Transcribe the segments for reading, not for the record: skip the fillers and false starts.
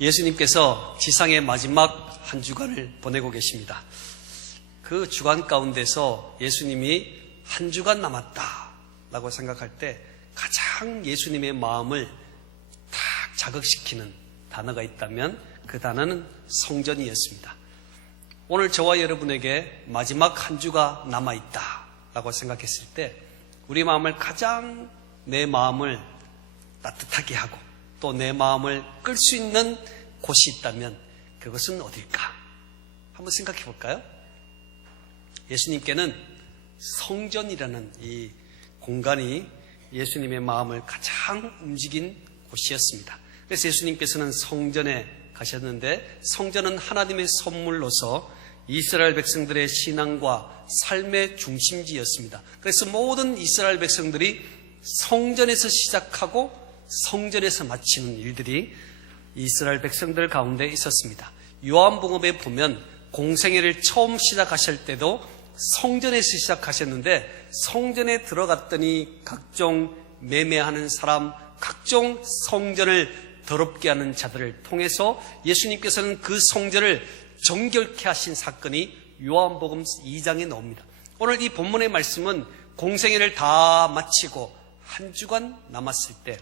예수님께서 지상의 마지막 한 주간을 보내고 계십니다. 그 주간 가운데서 예수님이 한 주간 남았다라고 생각할 때 가장 예수님의 마음을 딱 자극시키는 단어가 있다면 그 단어는 성전이었습니다. 오늘 저와 여러분에게 마지막 한 주가 남아있다라고 생각했을 때 우리 마음을 가장 내 마음을 따뜻하게 하고 또 내 마음을 끌 수 있는 곳이 있다면 그것은 어딜까? 한번 생각해 볼까요? 예수님께는 성전이라는 이 공간이 예수님의 마음을 가장 움직인 곳이었습니다. 그래서 예수님께서는 성전에 가셨는데 성전은 하나님의 선물로서 이스라엘 백성들의 신앙과 삶의 중심지였습니다. 그래서 모든 이스라엘 백성들이 성전에서 시작하고 성전에서 마치는 일들이 이스라엘 백성들 가운데 있었습니다. 요한복음에 보면 공생애를 처음 시작하실 때도 성전에서 시작하셨는데 성전에 들어갔더니 각종 매매하는 사람, 각종 성전을 더럽게 하는 자들을 통해서 예수님께서는 그 성전을 정결케 하신 사건이 요한복음 2장에 나옵니다. 오늘 이 본문의 말씀은 공생애를 다 마치고 한 주간 남았을 때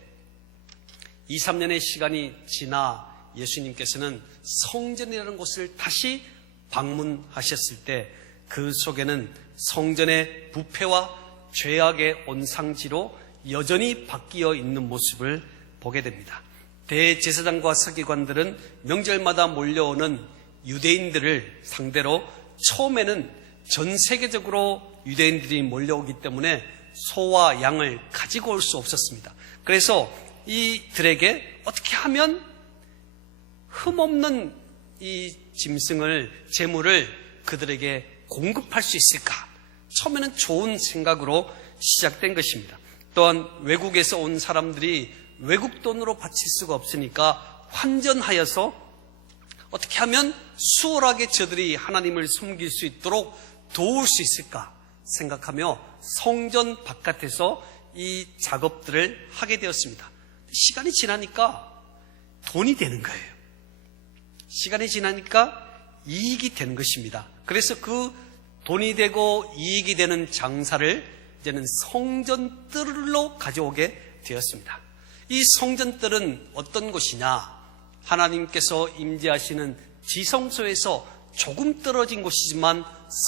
2, 3년의 시간이 지나 예수님께서는 성전이라는 곳을 다시 방문하셨을 때 그 속에는 성전의 부패와 죄악의 온상지로 여전히 바뀌어 있는 모습을 보게 됩니다. 대제사장과 서기관들은 명절마다 몰려오는 유대인들을 상대로 처음에는 전 세계적으로 유대인들이 몰려오기 때문에 소와 양을 가지고 올 수 없었습니다. 그래서 이들에게 어떻게 하면 흠없는 이 짐승을, 제물을 그들에게 공급할 수 있을까? 처음에는 좋은 생각으로 시작된 것입니다. 또한 외국에서 온 사람들이 외국 돈으로 바칠 수가 없으니까 환전하여서 어떻게 하면 수월하게 저들이 하나님을 섬길 수 있도록 도울 수 있을까 생각하며 성전 바깥에서 이 작업들을 하게 되었습니다. 시간이 지나니까 돈이 되는 거예요. 시간이 지나니까 이익이 되는 것입니다. 그래서 그 돈이 되고 이익이 되는 장사를 이제는 성전뜰로 가져오게 되었습니다. 이 성전뜰은 어떤 곳이냐? 하나님께서 임재하시는 지성소에서 조금 떨어진 곳이지만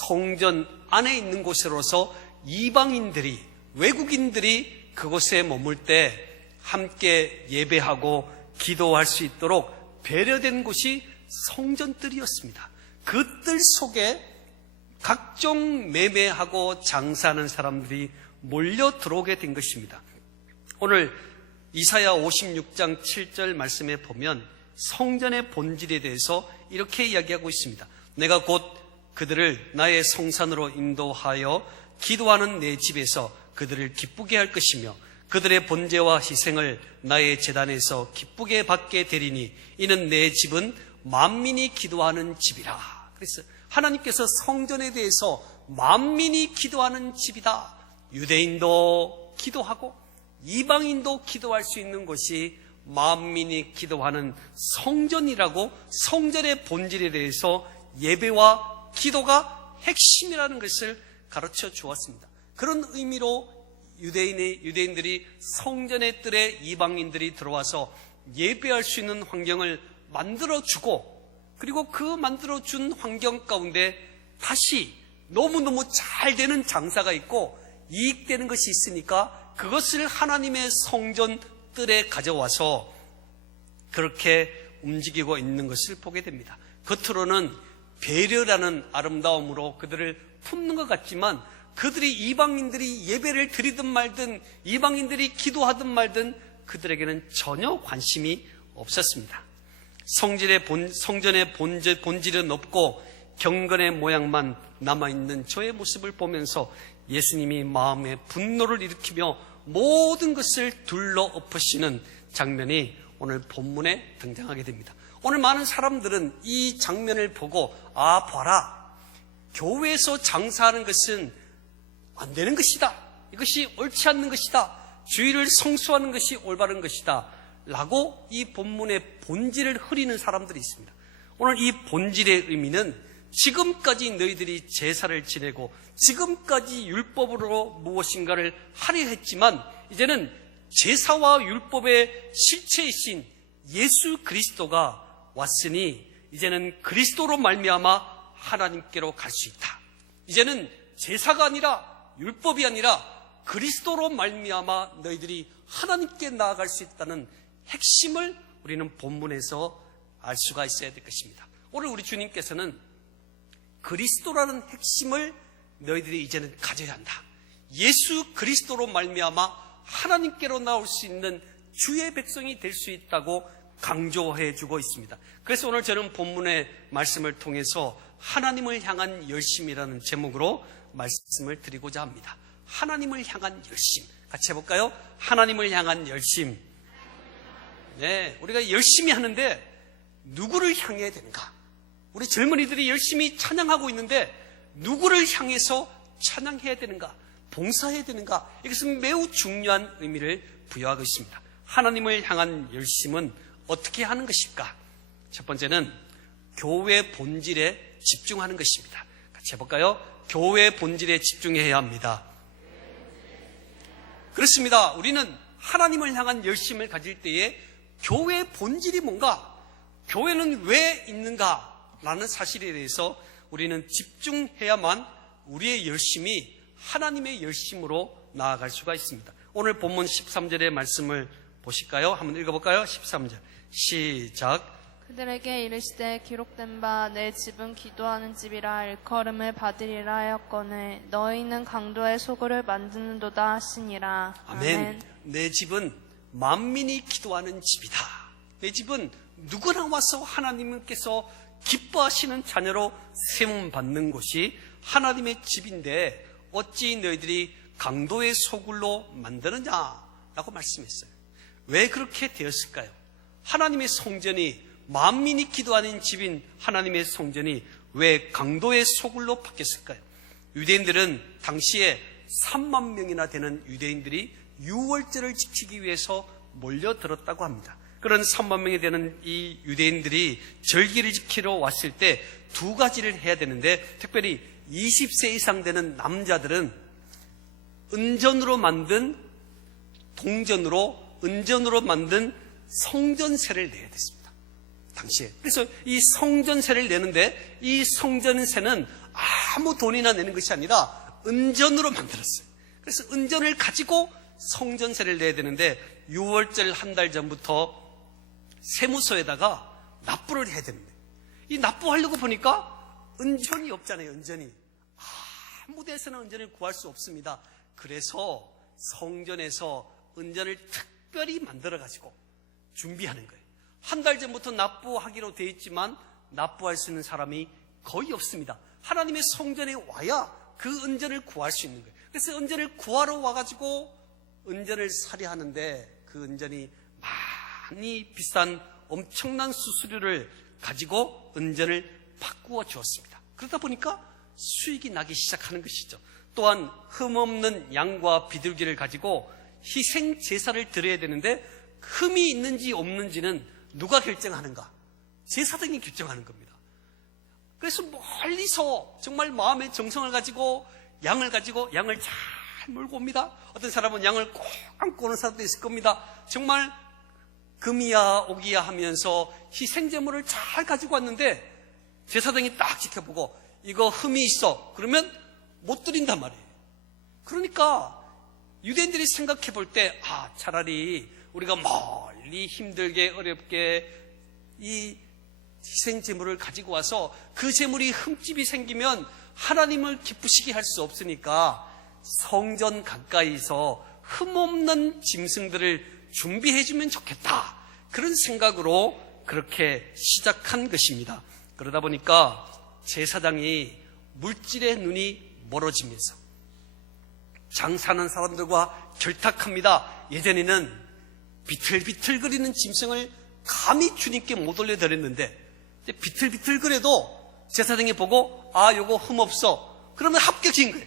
성전 안에 있는 곳으로서 이방인들이, 외국인들이 그곳에 머물 때 함께 예배하고 기도할 수 있도록 배려된 곳이 성전뜰이었습니다. 그 뜰 속에 각종 매매하고 장사하는 사람들이 몰려 들어오게 된 것입니다. 오늘 이사야 56장 7절 말씀에 보면 성전의 본질에 대해서 이렇게 이야기하고 있습니다. 내가 곧 그들을 나의 성산으로 인도하여 기도하는 내 집에서 그들을 기쁘게 할 것이며 그들의 번제와 희생을 나의 제단에서 기쁘게 받게 되리니 이는 내 집은 만민이 기도하는 집이라. 그래서 하나님께서 성전에 대해서 만민이 기도하는 집이다. 유대인도 기도하고 이방인도 기도할 수 있는 곳이 만민이 기도하는 성전이라고 성전의 본질에 대해서 예배와 기도가 핵심이라는 것을 가르쳐 주었습니다. 그런 의미로 유대인들이 성전의 뜰에 이방인들이 들어와서 예배할 수 있는 환경을 만들어주고 그리고 그 만들어준 환경 가운데 다시 너무너무 잘 되는 장사가 있고 이익되는 것이 있으니까 그것을 하나님의 성전 뜰에 가져와서 그렇게 움직이고 있는 것을 보게 됩니다. 겉으로는 배려라는 아름다움으로 그들을 품는 것 같지만 그들이 이방인들이 예배를 드리든 말든 이방인들이 기도하든 말든 그들에게는 전혀 관심이 없었습니다. 성전의 본질은 없고 경건의 모양만 남아있는 저의 모습을 보면서 예수님이 마음에 분노를 일으키며 모든 것을 둘러엎으시는 장면이 오늘 본문에 등장하게 됩니다. 오늘 많은 사람들은 이 장면을 보고 아 봐라, 교회에서 장사하는 것은 안 되는 것이다, 이것이 옳지 않는 것이다, 주의를 성수하는 것이 올바른 것이다 라고 이 본문의 본질을 흐리는 사람들이 있습니다. 오늘 이 본질의 의미는 지금까지 너희들이 제사를 지내고 지금까지 율법으로 무엇인가를 하려 했지만 이제는 제사와 율법의 실체이신 예수 그리스도가 왔으니 이제는 그리스도로 말미암아 하나님께로 갈 수 있다. 이제는 제사가 아니라 율법이 아니라 그리스도로 말미암아 너희들이 하나님께 나아갈 수 있다는 핵심을 우리는 본문에서 알 수가 있어야 될 것입니다. 오늘 우리 주님께서는 그리스도라는 핵심을 너희들이 이제는 가져야 한다. 예수 그리스도로 말미암아 하나님께로 나올 수 있는 주의 백성이 될 수 있다고 강조해 주고 있습니다. 그래서 오늘 저는 본문의 말씀을 통해서 하나님을 향한 열심이라는 제목으로 말씀을 드리고자 합니다. 하나님을 향한 열심. 같이 해볼까요? 하나님을 향한 열심. 네, 우리가 열심히 하는데 누구를 향해야 되는가? 우리 젊은이들이 열심히 찬양하고 있는데 누구를 향해서 찬양해야 되는가? 봉사해야 되는가? 이것은 매우 중요한 의미를 부여하고 있습니다. 하나님을 향한 열심은 어떻게 하는 것일까? 첫 번째는 교회 본질에 집중하는 것입니다. 같이 해볼까요? 교회 본질에 집중해야 합니다. 그렇습니다. 우리는 하나님을 향한 열심을 가질 때에 교회의 본질이 뭔가, 교회는 왜 있는가 라는 사실에 대해서 우리는 집중해야만 우리의 열심이 하나님의 열심으로 나아갈 수가 있습니다. 오늘 본문 13절의 말씀을 보실까요? 한번 읽어볼까요? 13절 시작. 그들에게 이르시되 기록된 바 내 집은 기도하는 집이라 일컬음을 받으리라 하였거늘 너희는 강도의 소굴을 만드는도다 하시니라. 아멘. 내 집은 만민이 기도하는 집이다. 내 집은 누구나 와서 하나님께서 기뻐하시는 자녀로 세움받는 곳이 하나님의 집인데 어찌 너희들이 강도의 소굴로 만드느냐라고 말씀했어요. 왜 그렇게 되었을까요? 하나님의 성전이, 만민이 기도하는 집인 하나님의 성전이 왜 강도의 소굴로 바뀌었을까요? 유대인들은 당시에 3만 명이나 되는 유대인들이 유월절을 지키기 위해서 몰려들었다고 합니다. 그런 3만 명이 되는 이 유대인들이 절기를 지키러 왔을 때 두 가지를 해야 되는데, 특별히 20세 이상 되는 남자들은 은전으로 만든, 은전으로 만든 성전세를 내야 됐습니다. 당시에. 그래서 이 성전세를 내는데 이 성전세는 아무 돈이나 내는 것이 아니라 은전으로 만들었어요. 그래서 은전을 가지고 성전세를 내야 되는데 6월절 한 달 전부터 세무서에다가 납부를 해야 됩니다. 이 납부하려고 보니까 은전이 없잖아요. 은전이. 아무 데서나 은전을 구할 수 없습니다. 그래서 성전에서 은전을 특별히 만들어가지고 준비하는 거예요. 한 달 전부터 납부하기로 되어 있지만 납부할 수 있는 사람이 거의 없습니다. 하나님의 성전에 와야 그 은전을 구할 수 있는 거예요. 그래서 은전을 구하러 와가지고 은전을 사려 하는데 그 은전이 많이 비싼 엄청난 수수료를 가지고 은전을 바꾸어 주었습니다. 그러다 보니까 수익이 나기 시작하는 것이죠. 또한 흠없는 양과 비둘기를 가지고 희생 제사를 드려야 되는데 흠이 있는지 없는지는 누가 결정하는가? 제사장이 결정하는 겁니다. 그래서 멀리서 정말 마음의 정성을 가지고 양을 잘 몰고 옵니다. 어떤 사람은 양을 꼭 안고 오는 사람도 있을 겁니다. 정말 금이야 옥이야 하면서 희생제물을 잘 가지고 왔는데 제사장이 딱 지켜보고 이거 흠이 있어. 그러면 못 드린단 말이에요. 그러니까 유대인들이 생각해 볼 때 차라리 우리가 멀리 힘들게 어렵게 이 희생제물을 가지고 와서 그 제물이 흠집이 생기면 하나님을 기쁘시게 할 수 없으니까 성전 가까이서 흠없는 짐승들을 준비해주면 좋겠다. 그런 생각으로 그렇게 시작한 것입니다. 그러다 보니까 제사장이 물질의 눈이 멀어지면서 장사하는 사람들과 결탁합니다. 예전에는 비틀비틀거리는 짐승을 감히 주님께 못 올려드렸는데 비틀비틀거려도 제사장이 보고 요거 흠없어. 그러면 합격인 거예요.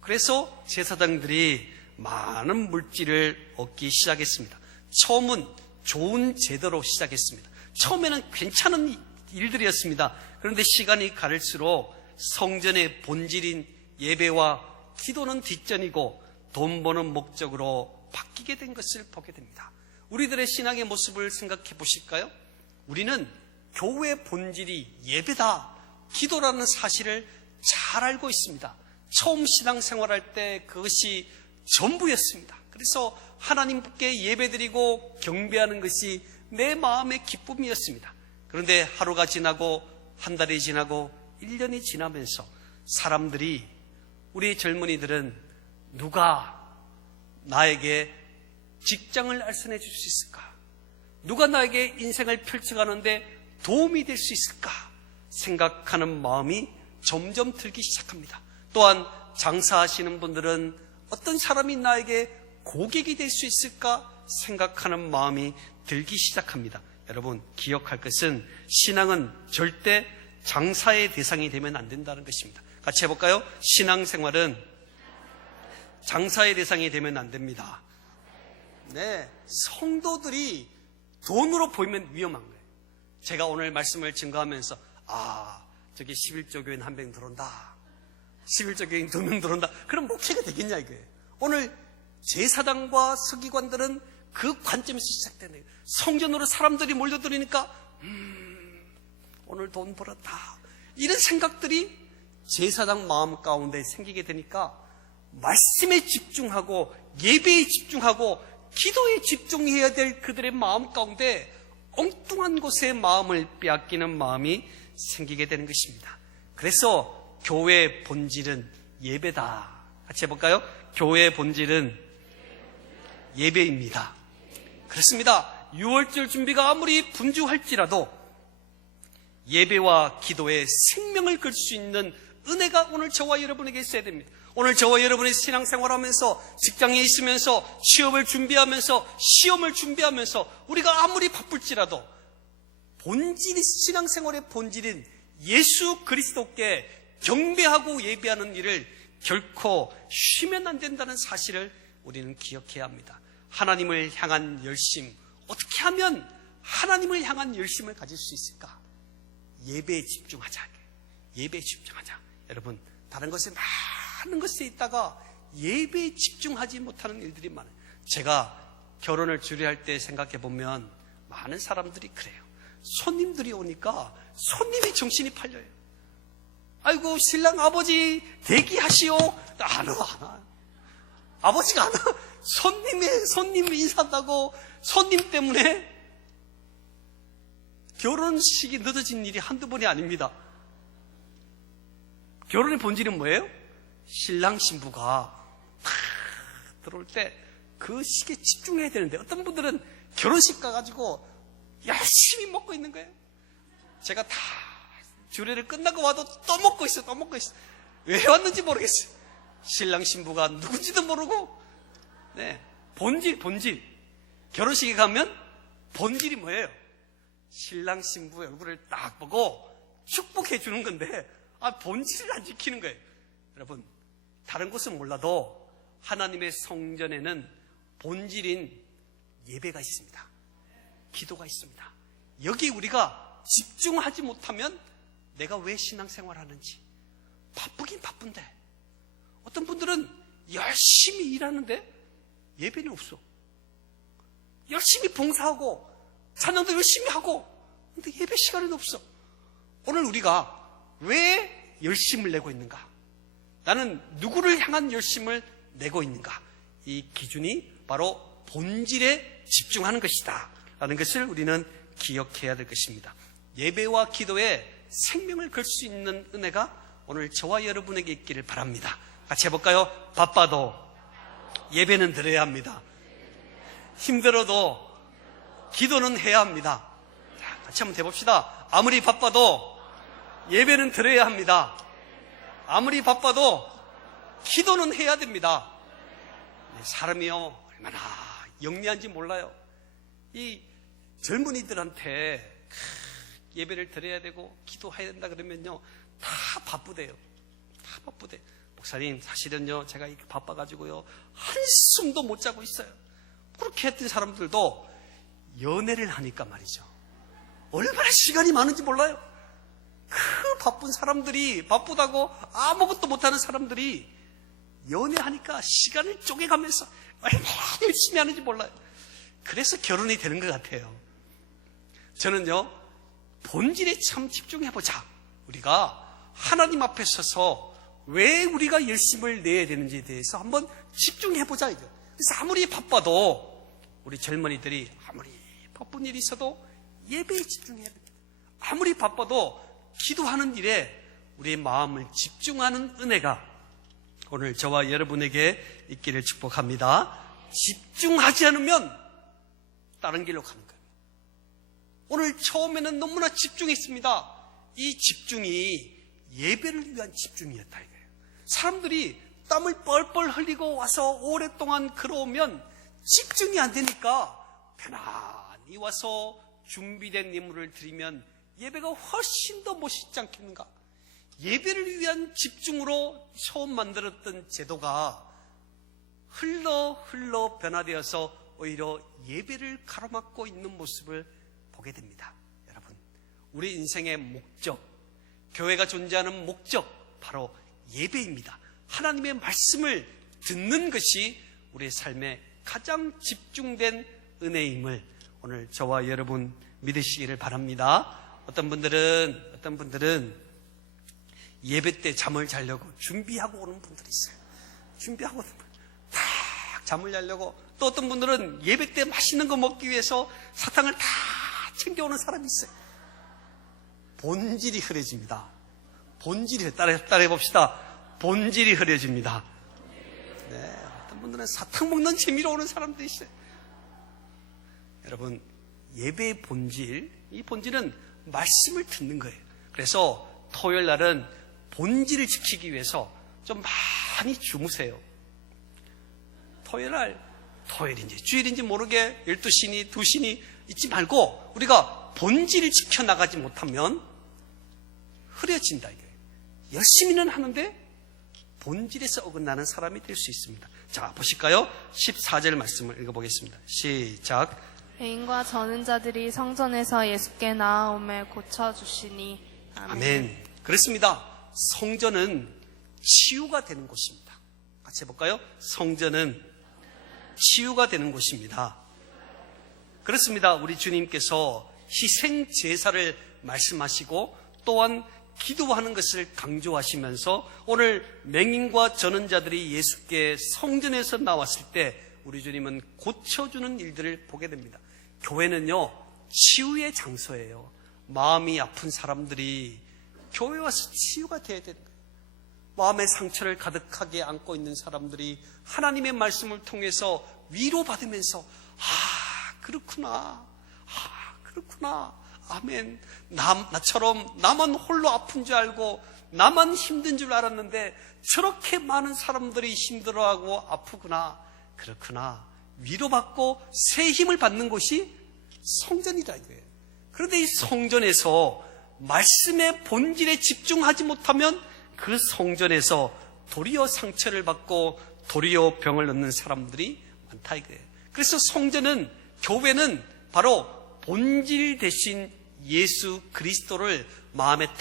그래서 제사장들이 많은 물질을 얻기 시작했습니다. 처음은 좋은 제도로 시작했습니다. 처음에는 괜찮은 일들이었습니다. 그런데 시간이 가를수록 성전의 본질인 예배와 기도는 뒷전이고 돈 버는 목적으로 바뀌게 된 것을 보게 됩니다. 우리들의 신앙의 모습을 생각해 보실까요? 우리는 교회의 본질이 예배다, 기도라는 사실을 잘 알고 있습니다. 처음 신앙생활할 때 그것이 전부였습니다. 그래서 하나님께 예배드리고 경배하는 것이 내 마음의 기쁨이었습니다. 그런데 하루가 지나고 한 달이 지나고 1년이 지나면서 사람들이, 우리 젊은이들은 누가 나에게 직장을 알선해 줄 수 있을까? 누가 나에게 인생을 펼쳐가는데 도움이 될 수 있을까? 생각하는 마음이 점점 들기 시작합니다. 또한 장사하시는 분들은 어떤 사람이 나에게 고객이 될 수 있을까 생각하는 마음이 들기 시작합니다. 여러분, 기억할 것은 신앙은 절대 장사의 대상이 되면 안 된다는 것입니다. 같이 해볼까요? 신앙생활은 장사의 대상이 되면 안 됩니다. 네, 성도들이 돈으로 보이면 위험한 거예요. 제가 오늘 말씀을 증거하면서 저기 11조 교인 한 명 들어온다, 11조 교인 2명 들어온다, 그럼 목회가 되겠냐 이거예요. 오늘 제사장과 서기관들은 그 관점에서 시작되는 거예요. 성전으로 사람들이 몰려들으니까 오늘 돈 벌었다, 이런 생각들이 제사장 마음 가운데 생기게 되니까 말씀에 집중하고 예배에 집중하고 기도에 집중해야 될 그들의 마음 가운데 엉뚱한 곳에 마음을 빼앗기는 마음이 생기게 되는 것입니다. 그래서 교회의 본질은 예배다. 같이 해볼까요? 교회의 본질은 예배입니다. 그렇습니다. 6월절 준비가 아무리 분주할지라도 예배와 기도에 생명을 걸 수 있는 은혜가 오늘 저와 여러분에게 있어야 됩니다. 오늘 저와 여러분이 신앙생활하면서, 직장에 있으면서, 취업을 준비하면서, 시험을 준비하면서 우리가 아무리 바쁠지라도 본질이, 신앙생활의 본질인 예수 그리스도께 경배하고 예배하는 일을 결코 쉬면 안 된다는 사실을 우리는 기억해야 합니다. 하나님을 향한 열심, 어떻게 하면 하나님을 향한 열심을 가질 수 있을까? 예배에 집중하자. 예배에 집중하자. 여러분, 다른 것에 많은 것에 있다가 예배에 집중하지 못하는 일들이 많아요. 제가 결혼을 주례할 때 생각해 보면 많은 사람들이 그래요. 손님들이 오니까 손님이 정신이 팔려요. 아이고, 신랑 아버지 대기하시오. 안 와. 아버지가 안 와. 손님 인사한다고 손님 때문에 결혼식이 늦어진 일이 한두 번이 아닙니다. 결혼의 본질은 뭐예요? 신랑 신부가 탁 들어올 때 그 식에 집중해야 되는데 어떤 분들은 결혼식 가가지고 열심히 먹고 있는 거예요. 제가 다 주례를 끝나고 와도 또 먹고 있어. 왜 왔는지 모르겠어요. 신랑 신부가 누군지도 모르고. 네, 본질. 결혼식에 가면 본질이 뭐예요? 신랑 신부의 얼굴을 딱 보고 축복해 주는 건데 본질을 안 지키는 거예요. 여러분, 다른 곳은 몰라도 하나님의 성전에는 본질인 예배가 있습니다. 기도가 있습니다. 여기 우리가 집중하지 못하면 내가 왜 신앙생활 하는지, 바쁘긴 바쁜데 어떤 분들은 열심히 일하는데 예배는 없어. 열심히 봉사하고 찬양도 열심히 하고, 근데 예배 시간은 없어. 오늘 우리가 왜 열심을 내고 있는가? 나는 누구를 향한 열심을 내고 있는가? 이 기준이 바로 본질에 집중하는 것이다 라는 것을 우리는 기억해야 될 것입니다. 예배와 기도에 생명을 걸 수 있는 은혜가 오늘 저와 여러분에게 있기를 바랍니다. 같이 해볼까요? 바빠도 예배는 드려야 합니다. 힘들어도 기도는 해야 합니다. 자, 같이 한번 해봅시다. 아무리 바빠도 예배는 드려야 합니다. 아무리 바빠도 기도는 해야 됩니다. 사람이요, 얼마나 영리한지 몰라요. 이 젊은이들한테 예배를 드려야 되고 기도해야 된다 그러면요, 다 바쁘대요. 다 바쁘대. 목사님, 사실은요, 제가 이렇게 바빠가지고요, 한숨도 못 자고 있어요. 그렇게 했던 사람들도 연애를 하니까 말이죠. 얼마나 시간이 많은지 몰라요. 그 바쁜 사람들이, 바쁘다고 아무것도 못하는 사람들이 연애하니까 시간을 쪼개가면서 얼마나 열심히 하는지 몰라요. 그래서 결혼이 되는 것 같아요. 저는요, 본질에 참 집중해보자. 우리가 하나님 앞에 서서 왜 우리가 열심을 내야 되는지에 대해서 한번 집중해보자. 그래서 아무리 바빠도 우리 젊은이들이 아무리 바쁜 일이 있어도 예배에 집중해야 됩니다. 아무리 바빠도 기도하는 일에 우리의 마음을 집중하는 은혜가 오늘 저와 여러분에게 있기를 축복합니다. 집중하지 않으면 다른 길로 가는 거예요. 오늘 처음에는 너무나 집중했습니다. 이 집중이 예배를 위한 집중이었다 이거예요. 사람들이 땀을 뻘뻘 흘리고 와서 오랫동안 걸어오면 집중이 안 되니까 편안히 와서 준비된 예물을 드리면 예배가 훨씬 더 멋있지 않겠는가? 예배를 위한 집중으로 처음 만들었던 제도가 흘러 변화되어서 오히려 예배를 가로막고 있는 모습을 보게 됩니다. 여러분, 우리 인생의 목적, 교회가 존재하는 목적, 바로 예배입니다. 하나님의 말씀을 듣는 것이 우리의 삶에 가장 집중된 은혜임을 오늘 저와 여러분 믿으시기를 바랍니다. 어떤 분들은 예배 때 잠을 자려고 준비하고 오는 분들이 있어요. 준비하고 오는 분들 딱 잠을 자려고. 또 어떤 분들은 예배 때 맛있는 거 먹기 위해서 사탕을 다 챙겨오는 사람이 있어요. 본질이 흐려집니다. 본질이 따라해 봅시다. 본질이 흐려집니다. 네, 어떤 분들은 사탕 먹는 재미로 오는 사람도 있어요. 여러분, 예배의 본질, 이 본질은 말씀을 듣는 거예요. 그래서 토요일 날은 본질을 지키기 위해서 좀 많이 주무세요. 토요일인지 주일인지 모르게 12시니 2시니 있지 말고 우리가 본질을 지켜나가지 못하면 흐려진다 이거예요. 열심히는 하는데 본질에서 어긋나는 사람이 될 수 있습니다. 자, 보실까요? 14절 말씀을 읽어보겠습니다. 시작. 죄인과 저는 자들이 성전에서 예수께 나아오매 고쳐주시니. 아멘. 아멘. 그렇습니다. 성전은 치유가 되는 곳입니다. 같이 해볼까요? 성전은 치유가 되는 곳입니다. 그렇습니다. 우리 주님께서 희생 제사를 말씀하시고 또한 기도하는 것을 강조하시면서 오늘 맹인과 전원 자들이 예수께 성전에서 나왔을 때 우리 주님은 고쳐주는 일들을 보게 됩니다. 교회는요, 치유의 장소예요. 마음이 아픈 사람들이 교회 와서 치유가 돼야 되는 거예요. 마음의 상처를 가득하게 안고 있는 사람들이 하나님의 말씀을 통해서 위로받으면서 그렇구나. 아멘. 나처럼 나만 홀로 아픈 줄 알고 나만 힘든 줄 알았는데 저렇게 많은 사람들이 힘들어하고 아프구나. 그렇구나. 위로받고 새 힘을 받는 곳이 성전이다 이거예요. 그런데 이 성전에서 말씀의 본질에 집중하지 못하면 그 성전에서 도리어 상처를 받고 도리어 병을 얻는 사람들이 많다 이거예요. 그래서 성전은, 교회는 바로 본질 대신 예수 그리스도를 마음에 다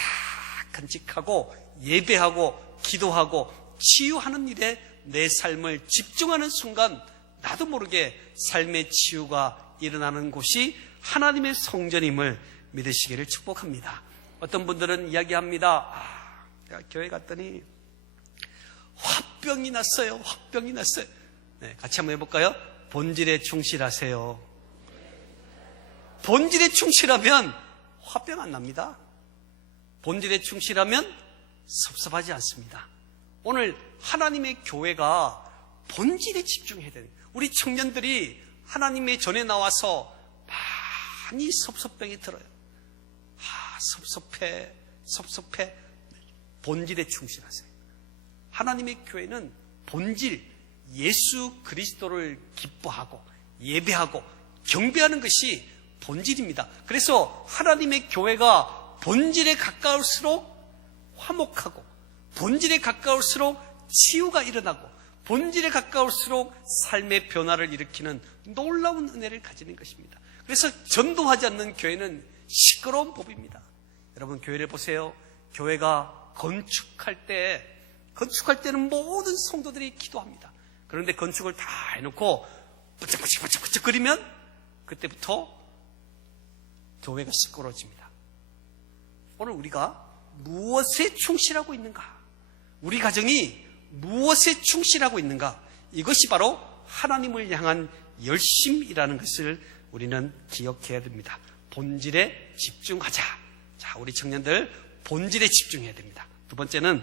간직하고 예배하고 기도하고 치유하는 일에 내 삶을 집중하는 순간 나도 모르게 삶의 치유가 일어나는 곳이 하나님의 성전임을 믿으시기를 축복합니다. 어떤 분들은 이야기합니다. 내가 교회 갔더니 화병이 났어요. 네, 같이 한번 해볼까요? 본질에 충실하세요. 본질에 충실하면 화병 안 납니다. 본질에 충실하면 섭섭하지 않습니다. 오늘 하나님의 교회가 본질에 집중해야 돼요. 우리 청년들이 하나님의 전에 나와서 많이 섭섭병이 들어요. 섭섭해. 본질에 충실하세요. 하나님의 교회는 본질, 예수 그리스도를 기뻐하고 예배하고 경배하는 것이 본질입니다. 그래서 하나님의 교회가 본질에 가까울수록 화목하고 본질에 가까울수록 치유가 일어나고 본질에 가까울수록 삶의 변화를 일으키는 놀라운 은혜를 가지는 것입니다. 그래서 전도하지 않는 교회는 시끄러운 법입니다. 여러분, 교회를 보세요. 교회가 건축할 때는 모든 성도들이 기도합니다. 그런데 건축을 다 해놓고 부쩍부쩍거리면 그때부터 교회가 시끄러워집니다. 오늘 우리가 무엇에 충실하고 있는가? 우리 가정이 무엇에 충실하고 있는가? 이것이 바로 하나님을 향한 열심이라는 것을 우리는 기억해야 됩니다. 본질에 집중하자. 자, 우리 청년들 본질에 집중해야 됩니다. 두 번째는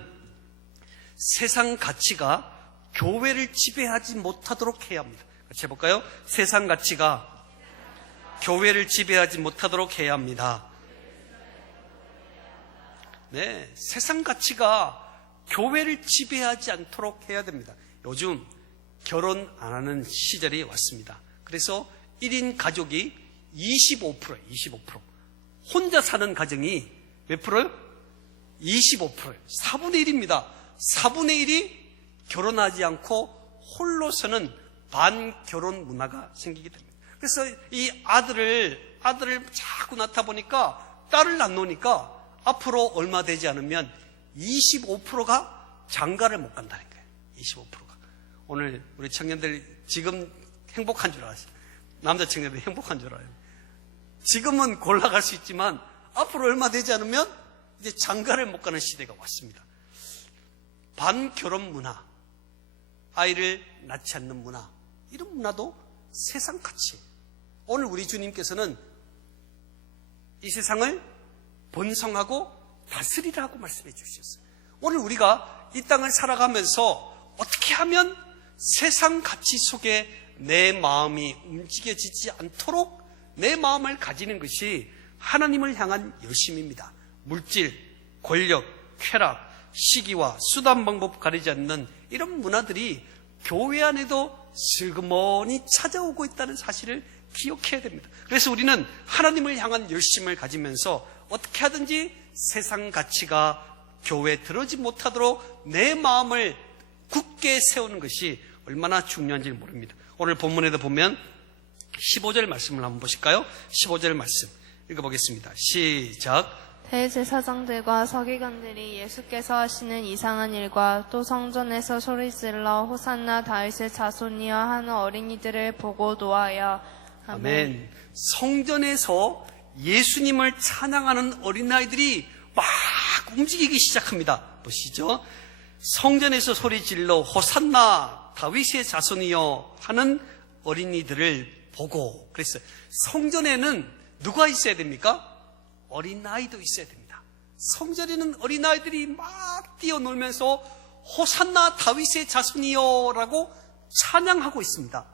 세상 가치가 교회를 지배하지 못하도록 해야 합니다. 같이 해볼까요? 세상 가치가 교회를 지배하지 못하도록 해야 합니다. 네, 세상 가치가 교회를 지배하지 않도록 해야 됩니다. 요즘 결혼 안 하는 시절이 왔습니다. 그래서 1인 가족이 25%예요. 25%. 혼자 사는 가정이 몇 프로요? 25%예요. 4분의 1입니다. 4분의 1이 결혼하지 않고 홀로 서는 반결혼 문화가 생기게 됩니다. 그래서 이 아들을 자꾸 낳다 보니까 딸을 안 놓으니까 앞으로 얼마 되지 않으면 25%가 장가를 못 간다는 거예요. 25%가. 오늘 우리 청년들 지금 행복한 줄 알아요. 남자 청년들 행복한 줄 알아요. 지금은 골라갈 수 있지만 앞으로 얼마 되지 않으면 이제 장가를 못 가는 시대가 왔습니다. 반결혼 문화, 아이를 낳지 않는 문화, 이런 문화도 세상 가치. 오늘 우리 주님께서는 이 세상을 번성하고 다스리라고 말씀해 주셨어요. 오늘 우리가 이 땅을 살아가면서 어떻게 하면 세상 가치 속에 내 마음이 움직여지지 않도록 내 마음을 가지는 것이 하나님을 향한 열심입니다. 물질, 권력, 쾌락, 시기와 수단 방법 가리지 않는 이런 문화들이 교회 안에도 슬그머니 찾아오고 있다는 사실을 기억해야 됩니다. 그래서 우리는 하나님을 향한 열심을 가지면서 어떻게 하든지 세상 가치가 교회에 들어오지 못하도록 내 마음을 굳게 세우는 것이 얼마나 중요한지 모릅니다. 오늘 본문에도 보면 15절 말씀을 한번 보실까요? 15절 말씀 읽어보겠습니다. 시작. 대제사장들과 서기관들이 예수께서 하시는 이상한 일과 또 성전에서 소리질러 호산나 다윗의 자손이여 하는 어린이들을 보고 노하여 아멘. 성전에서 예수님을 찬양하는 어린아이들이 막 움직이기 시작합니다. 보시죠. 성전에서 소리질러 호산나 다윗의 자손이여 하는 어린이들을 보고 그랬어요. 성전에는 누가 있어야 됩니까? 어린아이도 있어야 됩니다. 성전에는 어린아이들이 막 뛰어놀면서 호산나 다윗의 자손이여 라고 찬양하고 있습니다.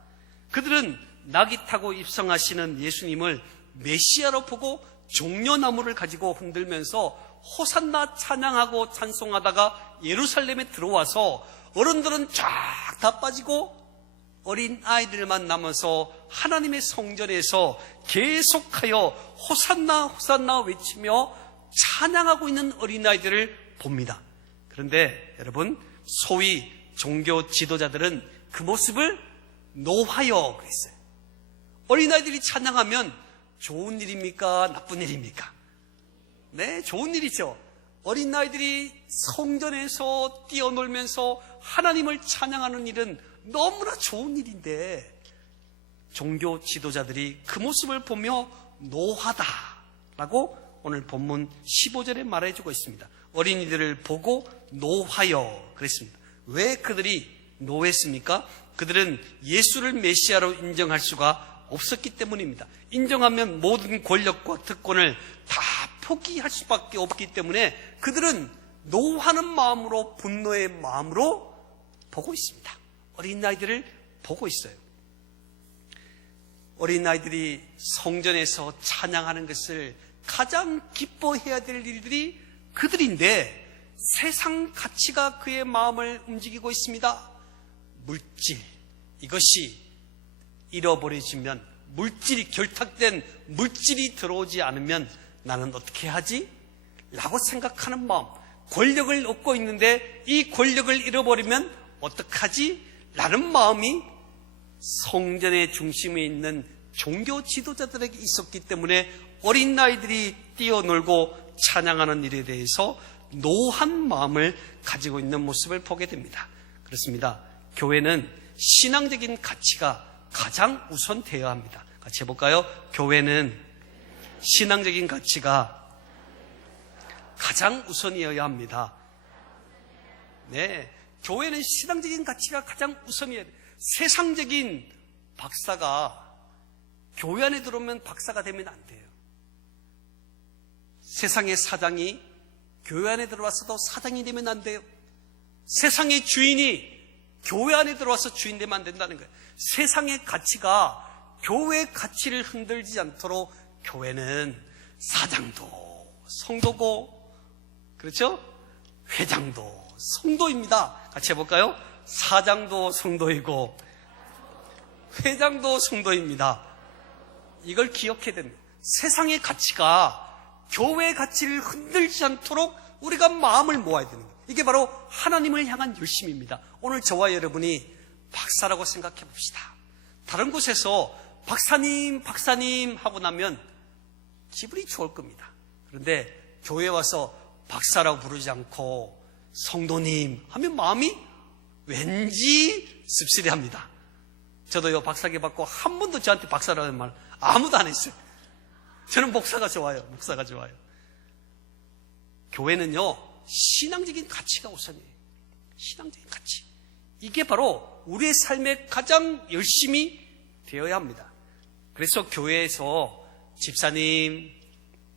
그들은 나귀 타고 입성하시는 예수님을 메시아로 보고 종려나무를 가지고 흔들면서 호산나 찬양하고 찬송하다가 예루살렘에 들어와서 어른들은 쫙 다 빠지고 어린 아이들만 남아서 하나님의 성전에서 계속하여 호산나 호산나 외치며 찬양하고 있는 어린아이들을 봅니다. 그런데 여러분, 소위 종교 지도자들은 그 모습을 노하여 그랬어요. 어린아이들이 찬양하면 좋은 일입니까? 나쁜 일입니까? 네, 좋은 일이죠. 어린아이들이 성전에서 뛰어놀면서 하나님을 찬양하는 일은 너무나 좋은 일인데 종교 지도자들이 그 모습을 보며 노하다라고 오늘 본문 15절에 말해주고 있습니다. 어린이들을 보고 노하여 그랬습니다. 왜 그들이 노했습니까? 그들은 예수를 메시아로 인정할 수가 없었기 때문입니다. 인정하면 모든 권력과 특권을 다 포기할 수밖에 없기 때문에 그들은 노하는 마음으로 분노의 마음으로 보고 있습니다. 어린아이들을 보고 있어요. 어린아이들이 성전에서 찬양하는 것을 가장 기뻐해야 될 일들이 그들인데 세상 가치가 그의 마음을 움직이고 있습니다. 물질, 이것이 잃어버려지면 물질이 결탁된 물질이 들어오지 않으면 나는 어떻게 하지? 라고 생각하는 마음. 권력을 얻고 있는데 이 권력을 잃어버리면 어떡하지? 라는 마음이 성전의 중심에 있는 종교 지도자들에게 있었기 때문에 어린 아이들이 뛰어놀고 찬양하는 일에 대해서 노한 마음을 가지고 있는 모습을 보게 됩니다. 그렇습니다. 교회는 신앙적인 가치가 가장 우선되어야 합니다. 같이 해볼까요? 교회는 신앙적인 가치가 가장 우선이어야 합니다. 네, 교회는 신앙적인 가치가 가장 우선이어야 돼요. 세상적인 박사가 교회 안에 들어오면 박사가 되면 안 돼요. 세상의 사장이 교회 안에 들어와서도 사장이 되면 안 돼요. 세상의 주인이 교회 안에 들어와서 주인 되면 안 된다는 거예요. 세상의 가치가 교회의 가치를 흔들지 않도록 교회는 사장도 성도고, 그렇죠? 회장도 성도입니다. 같이 해볼까요? 사장도 성도이고 회장도 성도입니다. 이걸 기억해야 됩니다. 세상의 가치가 교회의 가치를 흔들지 않도록 우리가 마음을 모아야 되는 거예요. 이게 바로 하나님을 향한 열심입니다. 오늘 저와 여러분이 박사라고 생각해 봅시다. 다른 곳에서 박사님 하고 나면 기분이 좋을 겁니다. 그런데 교회에 와서 박사라고 부르지 않고 성도님 하면 마음이 왠지 씁쓸해합니다. 저도요, 박사기 받고 한 번도 저한테 박사라는 말 아무도 안 했어요. 저는 목사가 좋아요. 목사가 좋아요. 교회는요, 신앙적인 가치가 우선이에요. 신앙적인 가치. 이게 바로 우리의 삶에 가장 열심히 되어야 합니다. 그래서 교회에서 집사님,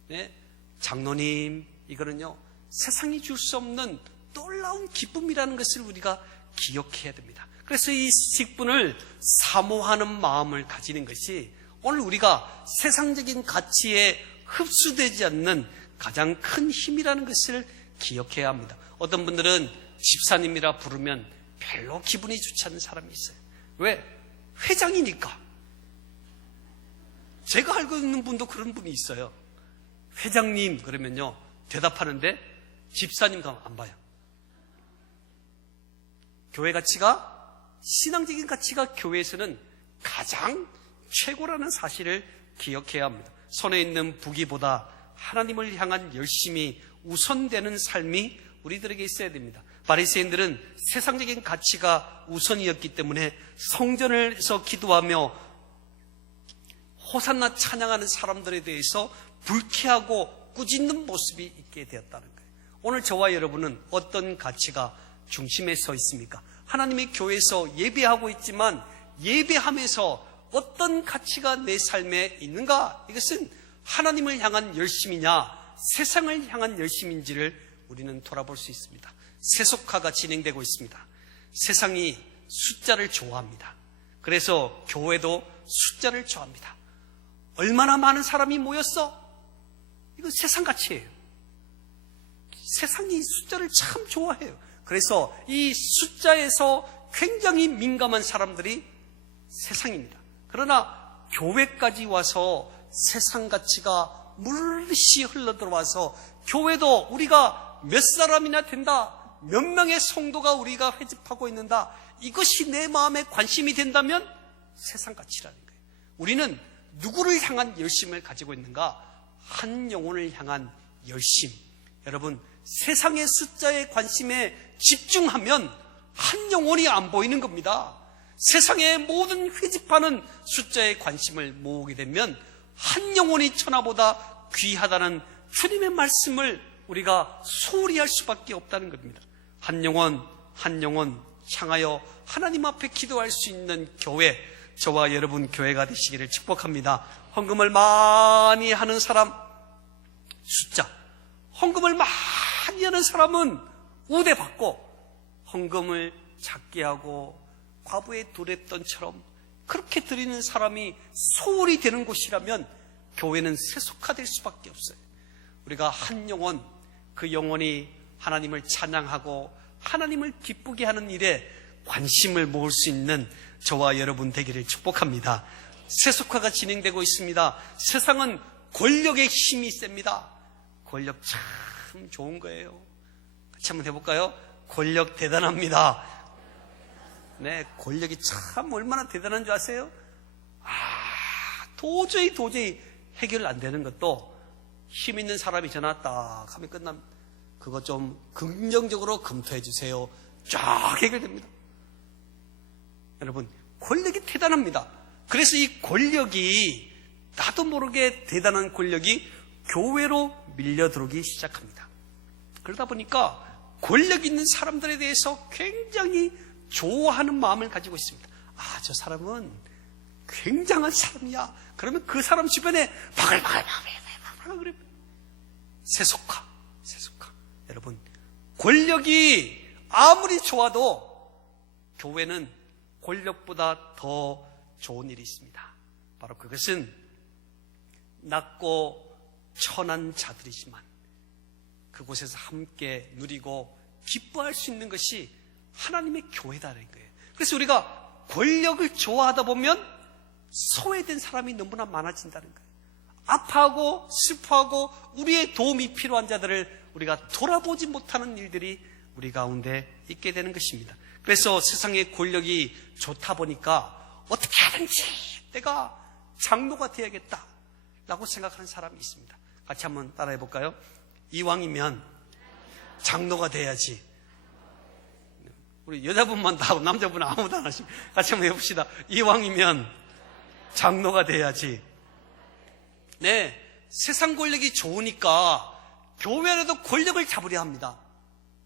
네, 장로님, 이거는요, 세상이 줄 수 없는 놀라운 기쁨이라는 것을 우리가 기억해야 됩니다. 그래서 이 직분을 사모하는 마음을 가지는 것이 오늘 우리가 세상적인 가치에 흡수되지 않는 가장 큰 힘이라는 것을 기억해야 합니다. 어떤 분들은 집사님이라 부르면 별로 기분이 좋지 않은 사람이 있어요. 왜? 회장이니까. 제가 알고 있는 분도 그런 분이 있어요. 회장님 그러면요, 대답하는데 집사님 가면 안 봐요. 교회 가치가, 신앙적인 가치가 교회에서는 가장 최고라는 사실을 기억해야 합니다. 손에 있는 부귀보다 하나님을 향한 열심이 우선되는 삶이 우리들에게 있어야 됩니다. 바리새인들은 세상적인 가치가 우선이었기 때문에 성전에서 기도하며 호산나 찬양하는 사람들에 대해서 불쾌하고 꾸짖는 모습이 있게 되었다는 거예요. 오늘 저와 여러분은 어떤 가치가 중심에 서 있습니까? 하나님의 교회에서 예배하고 있지만 예배하면서 어떤 가치가 내 삶에 있는가? 이것은 하나님을 향한 열심이냐, 세상을 향한 열심인지를 우리는 돌아볼 수 있습니다. 세속화가 진행되고 있습니다. 세상이 숫자를 좋아합니다. 그래서 교회도 숫자를 좋아합니다. 얼마나 많은 사람이 모였어? 이건 세상 가치예요. 세상이 숫자를 참 좋아해요. 그래서 이 숫자에서 굉장히 민감한 사람들이 세상입니다. 그러나 교회까지 와서 세상 가치가 물씬 흘러들어와서 교회도 우리가 몇 사람이나 된다, 몇 명의 성도가 우리가 회집하고 있는다, 이것이 내 마음에 관심이 된다면 세상 가치라는 거예요. 우리는 누구를 향한 열심을 가지고 있는가? 한 영혼을 향한 열심. 여러분, 세상의 숫자의 관심에 집중하면 한 영혼이 안 보이는 겁니다. 세상의 모든 회집하는 숫자에 관심을 모으게 되면 한 영혼이 천하보다 귀하다는 주님의 말씀을 우리가 소홀히 할 수밖에 없다는 겁니다. 한 영혼 한 영혼 향하여 하나님 앞에 기도할 수 있는 교회, 저와 여러분 교회가 되시기를 축복합니다. 헌금을 많이 하는 사람, 숫자. 헌금을 많이 하는 사람은 우대받고, 헌금을 작게 하고 과부의 두레돈처럼 그렇게 드리는 사람이 소홀히 되는 곳이라면 교회는 세속화될 수밖에 없어요. 우리가 한 영혼, 그 영혼이 하나님을 찬양하고 하나님을 기쁘게 하는 일에 관심을 모을 수 있는 저와 여러분 되기를 축복합니다. 세속화가 진행되고 있습니다. 세상은 권력의 힘이 셉니다. 권력 참 좋은 거예요. 같이 한번 해볼까요? 권력 대단합니다. 네, 권력이 참 얼마나 대단한 줄 아세요? 도저히 해결 안 되는 것도 힘 있는 사람이 전화 딱 하면 끝납니다. 그거 좀 긍정적으로 검토해 주세요. 쫙 해결됩니다. 여러분, 권력이 대단합니다. 그래서 이 권력이 나도 모르게 대단한 권력이 교회로 밀려들어오기 시작합니다. 그러다 보니까 권력 있는 사람들에 대해서 굉장히 좋아하는 마음을 가지고 있습니다. 아, 저 사람은 굉장한 사람이야. 그러면 그 사람 주변에 바글바글 그래. 세속화. 여러분, 권력이 아무리 좋아도 교회는 권력보다 더 좋은 일이 있습니다. 바로 그것은 낮고 천한 자들이지만 그곳에서 함께 누리고 기뻐할 수 있는 것이 하나님의 교회다라는 거예요. 그래서 우리가 권력을 좋아하다 보면 소외된 사람이 너무나 많아진다는 거예요. 아파하고 슬퍼하고 우리의 도움이 필요한 자들을 우리가 돌아보지 못하는 일들이 우리 가운데 있게 되는 것입니다. 그래서 세상의 권력이 좋다 보니까 어떻게 하든지 내가 장로가 되어야겠다 라고 생각하는 사람이 있습니다. 같이 한번 따라해 볼까요? 이왕이면 장로가 돼야지. 우리 여자분만 다 하고 남자분은 아무도 안 하시고 같이 한번 해봅시다. 이왕이면 장로가 돼야지. 네, 세상 권력이 좋으니까 교회라도 권력을 잡으려 합니다.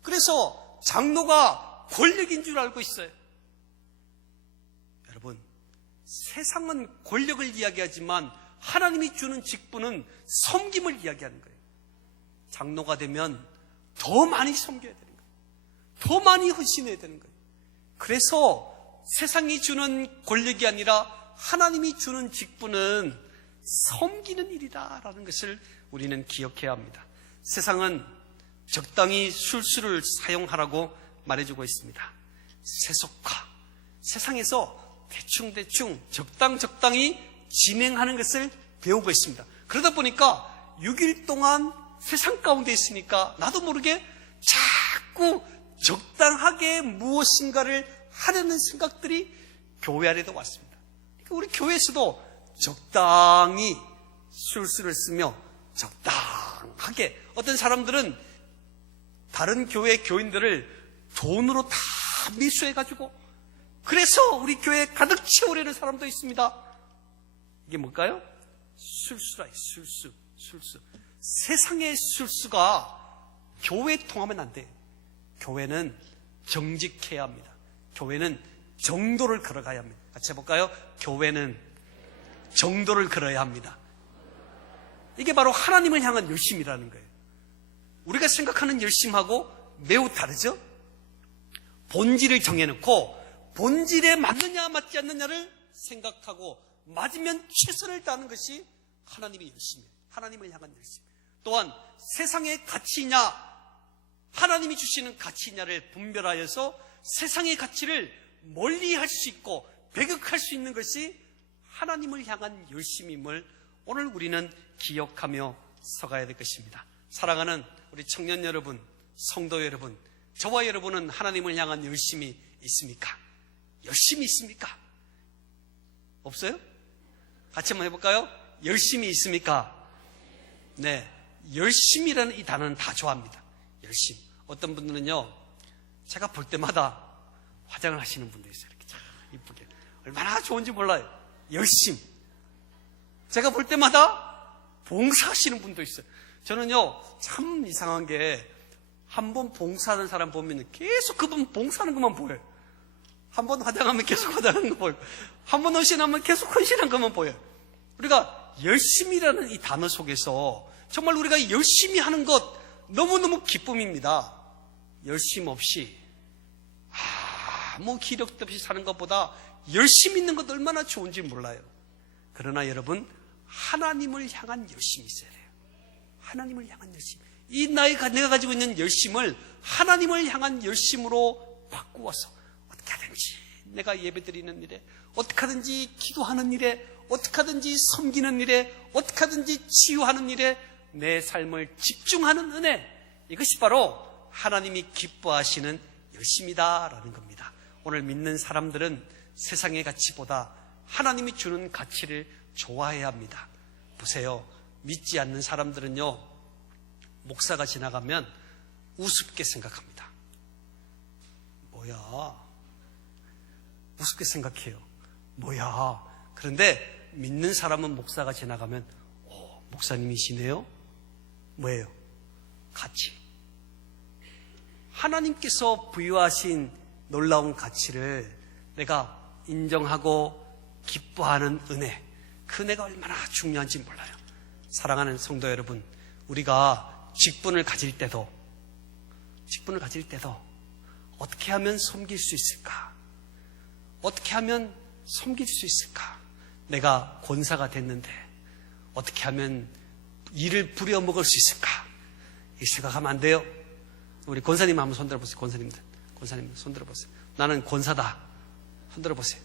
그래서 장로가 권력인 줄 알고 있어요. 여러분, 세상은 권력을 이야기하지만 하나님이 주는 직분은 섬김을 이야기하는 거예요. 장로가 되면 더 많이 섬겨야 되는 거예요. 더 많이 헌신해야 되는 거예요. 그래서 세상이 주는 권력이 아니라 하나님이 주는 직분은 섬기는 일이다라는 것을 우리는 기억해야 합니다. 세상은 적당히 술수를 사용하라고 말해주고 있습니다. 세속화. 세상에서 대충 적당히 진행하는 것을 배우고 있습니다. 그러다 보니까 6일 동안 세상 가운데 있으니까 나도 모르게 자꾸 적당하게 무엇인가를 하려는 생각들이 교회 안에도 왔습니다. 그러니까 우리 교회에서도 적당히 술수를 쓰며 적당하게, 어떤 사람들은 다른 교회 교인들을 돈으로 다 미수해가지고 그래서 우리 교회에 가득 채우려는 사람도 있습니다. 이게 뭘까요? 술수라, 술수. 세상의 술수가 교회에 통하면 안 돼요. 교회는 정직해야 합니다. 교회는 정도를 걸어가야 합니다. 같이 해볼까요? 교회는 정도를 걸어야 합니다. 이게 바로 하나님을 향한 열심이라는 거예요. 우리가 생각하는 열심하고 매우 다르죠? 본질을 정해놓고 본질에 맞느냐 맞지 않느냐를 생각하고 맞으면 최선을 다하는 것이 하나님의 열심이에요. 하나님을 향한 열심. 또한 세상의 가치냐 하나님이 주시는 가치냐를 분별하여서 세상의 가치를 멀리할 수 있고 배격할 수 있는 것이 하나님을 향한 열심임을 오늘 우리는 기억하며 서가야 될 것입니다. 사랑하는 우리 청년 여러분, 성도 여러분, 저와 여러분은 하나님을 향한 열심이 있습니까? 열심이 있습니까? 없어요? 같이 한번 해볼까요? 열심이 있습니까? 네, 열심이라는 이 단어는 다 좋아합니다. 열심. 어떤 분들은요, 제가 볼 때마다 화장을 하시는 분도 있어요. 이렇게 참 이쁘게. 얼마나 좋은지 몰라요. 열심. 제가 볼 때마다 봉사하시는 분도 있어요. 저는요, 참 이상한 게, 한 번 봉사하는 사람 보면 계속 그분 봉사하는 것만 보여요. 한 번 화장하면 계속 화장하는 거 보여요. 한 번 헌신하면 계속 헌신한 것만 보여요. 우리가 열심이라는 이 단어 속에서 정말 우리가 열심히 하는 것 너무너무 기쁨입니다. 열심 없이 아무 기력도 없이 사는 것보다 열심 있는 것 얼마나 좋은지 몰라요. 그러나 여러분, 하나님을 향한 열심이 있어야 돼요. 하나님을 향한 열심. 이 내가 가지고 있는 열심을 하나님을 향한 열심으로 바꾸어서 어떻게 하든지 내가 예배드리는 일에, 어떻게 하든지 기도하는 일에, 어떻게 하든지 섬기는 일에, 어떻게 하든지 치유하는 일에 내 삶을 집중하는 은혜, 이것이 바로 하나님이 기뻐하시는 열심이다라는 겁니다. 오늘 믿는 사람들은 세상의 가치보다 하나님이 주는 가치를 좋아해야 합니다. 보세요. 믿지 않는 사람들은요, 목사가 지나가면 우습게 생각합니다. 뭐야? 우습게 생각해요. 뭐야? 그런데 믿는 사람은 목사가 지나가면 목사님이시네요? 뭐예요? 가치. 하나님께서 부여하신 놀라운 가치를 내가 인정하고 기뻐하는 은혜, 그 은혜가 얼마나 중요한지 몰라요. 사랑하는 성도 여러분, 우리가 직분을 가질 때도 어떻게 하면 섬길 수 있을까? 어떻게 하면 섬길 수 있을까? 내가 권사가 됐는데 어떻게 하면 일을 부려먹을 수 있을까? 이 생각하면 안 돼요. 우리 권사님 한번 손들어보세요. 권사님들 손들어보세요. 나는 권사다. 손들어보세요.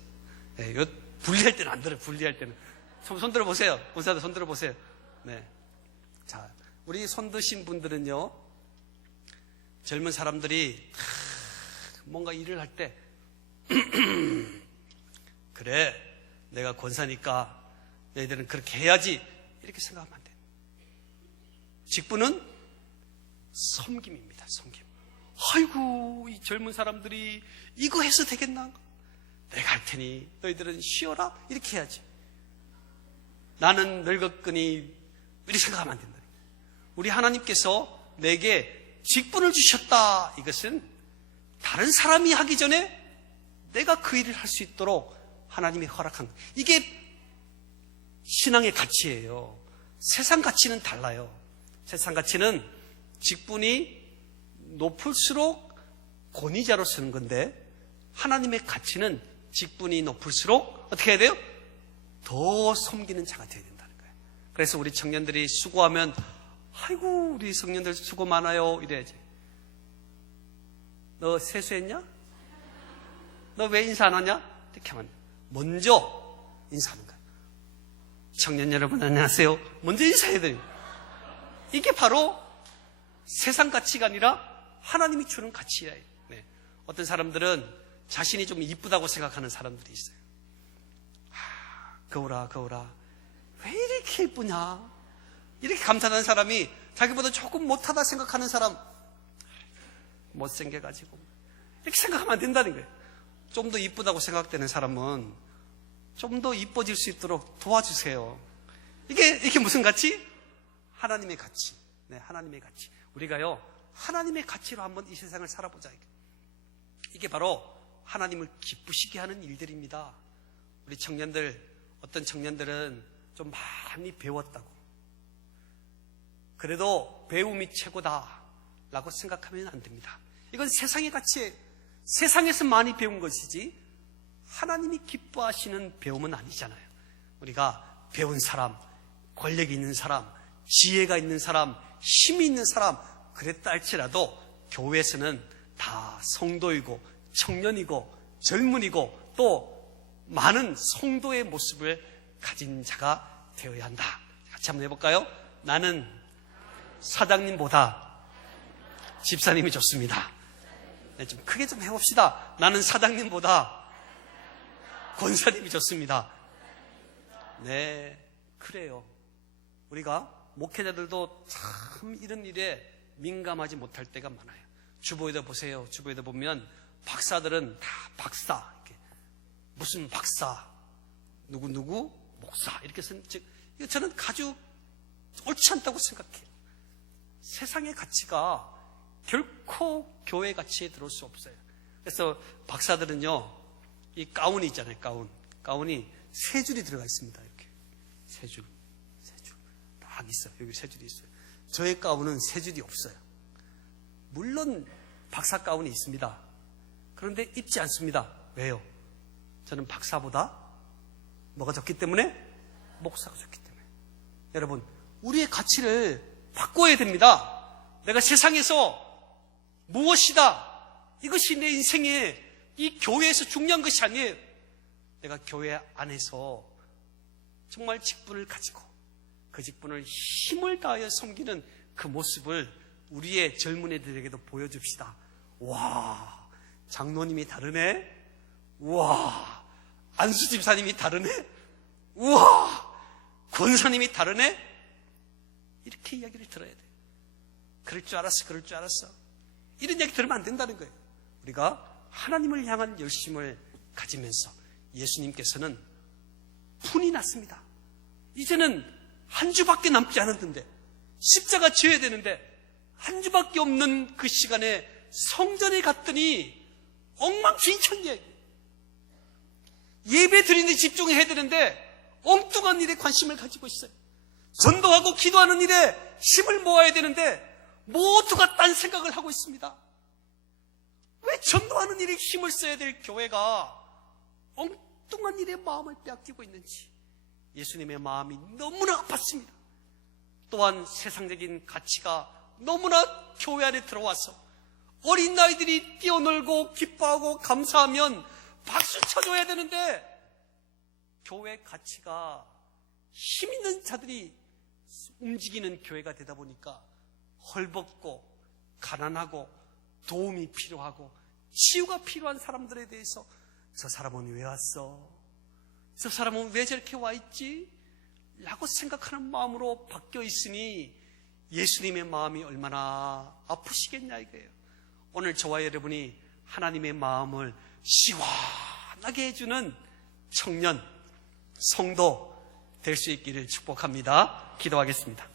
네, 분리할 때는 안 들어요. 분리할 때는. 손들어보세요. 권사들 손들어보세요. 네. 자, 우리 손드신 분들은요, 젊은 사람들이 뭔가 일을 할 때, 그래, 내가 권사니까 너희들은 그렇게 해야지, 이렇게 생각하면 안 돼요. 직분은 섬김입니다. 섬김. 아이고, 이 젊은 사람들이 이거 해서 되겠나? 내가 할 테니 너희들은 쉬어라, 이렇게 해야지. 나는 늙었거니, 이렇게 생각하면 안 된다. 우리 하나님께서 내게 직분을 주셨다. 이것은 다른 사람이 하기 전에 내가 그 일을 할 수 있도록 하나님이 허락한 것. 이게 신앙의 가치예요. 세상 가치는 달라요. 세상 가치는 직분이 높을수록 권위자로 쓰는 건데, 하나님의 가치는 직분이 높을수록 어떻게 해야 돼요? 더 섬기는 자가 되어야 된다는 거예요. 그래서 우리 청년들이 수고하면 아이고 우리 청년들 수고 많아요 이래야지. 너 세수했냐? 너 왜 인사 안 하냐? 이렇게 하면 먼저 인사하는 거예요. 청년 여러분 안녕하세요. 먼저 인사해야 돼요. 이게 바로 세상 가치가 아니라 하나님이 주는 가치예요. 네. 어떤 사람들은 자신이 좀 이쁘다고 생각하는 사람들이 있어요. 거울아 왜 이렇게 이쁘냐? 이렇게 감탄하는 사람이 자기보다 조금 못하다 생각하는 사람, 못생겨가지고 이렇게 생각하면 안 된다는 거예요. 좀 더 이쁘다고 생각되는 사람은 좀 더 이뻐질 수 있도록 도와주세요. 이게 무슨 가치? 하나님의 가치. 네, 하나님의 가치. 우리가요, 하나님의 가치로 한번 이 세상을 살아보자. 이게 바로 하나님을 기쁘시게 하는 일들입니다. 우리 청년들, 어떤 청년들은 좀 많이 배웠다고, 그래도 배움이 최고다라고 생각하면 안 됩니다. 이건 세상의 가치에, 세상에서 많이 배운 것이지 하나님이 기뻐하시는 배움은 아니잖아요. 우리가 배운 사람, 권력이 있는 사람, 지혜가 있는 사람, 힘이 있는 사람, 그랬다 할지라도 교회에서는 다 성도이고 청년이고 젊은이고 또 많은 성도의 모습을 가진 자가 되어야 한다. 같이 한번 해볼까요? 나는 사장님보다 집사님이 좋습니다. 네, 좀 크게 좀 해봅시다. 나는 사장님보다 권사님이 좋습니다. 네, 그래요. 우리가 목회자들도 참 이런 일에 민감하지 못할 때가 많아요. 주보에도 보세요. 주보에도 보면 박사들은 다 박사, 이렇게 무슨 박사, 누구 목사 이렇게 쓴, 즉 저는 아주 옳지 않다고 생각해요. 세상의 가치가 결코 교회 가치에 들어올 수 없어요. 그래서 박사들은요, 이 가운이 있잖아요. 가운이 세 줄이 들어가 있습니다. 이렇게 세 줄 딱 있어요. 여기 세 줄이 있어요. 저의 가운은 세 줄이 없어요. 물론 박사 가운이 있습니다. 그런데 입지 않습니다. 왜요? 저는 박사보다 뭐가 좋기 때문에? 목사가 좋기 때문에. 여러분, 우리의 가치를 바꿔야 됩니다. 내가 세상에서 무엇이다, 이것이 내 인생에, 이 교회에서 중요한 것이 아니에요. 내가 교회 안에서 정말 직분을 가지고 그 직분을 힘을 다하여 섬기는 그 모습을 우리의 젊은 애들에게도 보여줍시다. 와, 장로님이 다르네. 우와, 안수 집사님이 다르네. 우와, 권사님이 다르네? 이렇게 이야기를 들어야 돼요. 그럴 줄 알았어, 그럴 줄 알았어. 이런 이야기 들으면 안 된다는 거예요. 우리가 하나님을 향한 열심을 가지면서 예수님께서는 분이 났습니다. 이제는 한 주밖에 남지 않았는데, 십자가 지어야 되는데 한 주밖에 없는 그 시간에 성전에 갔더니 엉망진창이에요. 예배 드리는 데 집중해야 되는데 엉뚱한 일에 관심을 가지고 있어요. 전도하고 기도하는 일에 힘을 모아야 되는데 모두가 딴 생각을 하고 있습니다. 왜 전도하는 일에 힘을 써야 될 교회가 엉뚱한 일에 마음을 빼앗기고 있는지 예수님의 마음이 너무나 아팠습니다. 또한 세상적인 가치가 너무나 교회 안에 들어와서 어린 아이들이 뛰어놀고 기뻐하고 감사하면 박수 쳐줘야 되는데 교회 가치가 힘 있는 자들이 움직이는 교회가 되다 보니까 헐벗고 가난하고 도움이 필요하고 치유가 필요한 사람들에 대해서 저 사람은 왜 왔어? 저 사람은 왜 저렇게 와 있지? 라고 생각하는 마음으로 바뀌어 있으니 예수님의 마음이 얼마나 아프시겠냐 이거예요. 오늘 저와 여러분이 하나님의 마음을 시원하게 해주는 청년, 성도 될 수 있기를 축복합니다. 기도하겠습니다.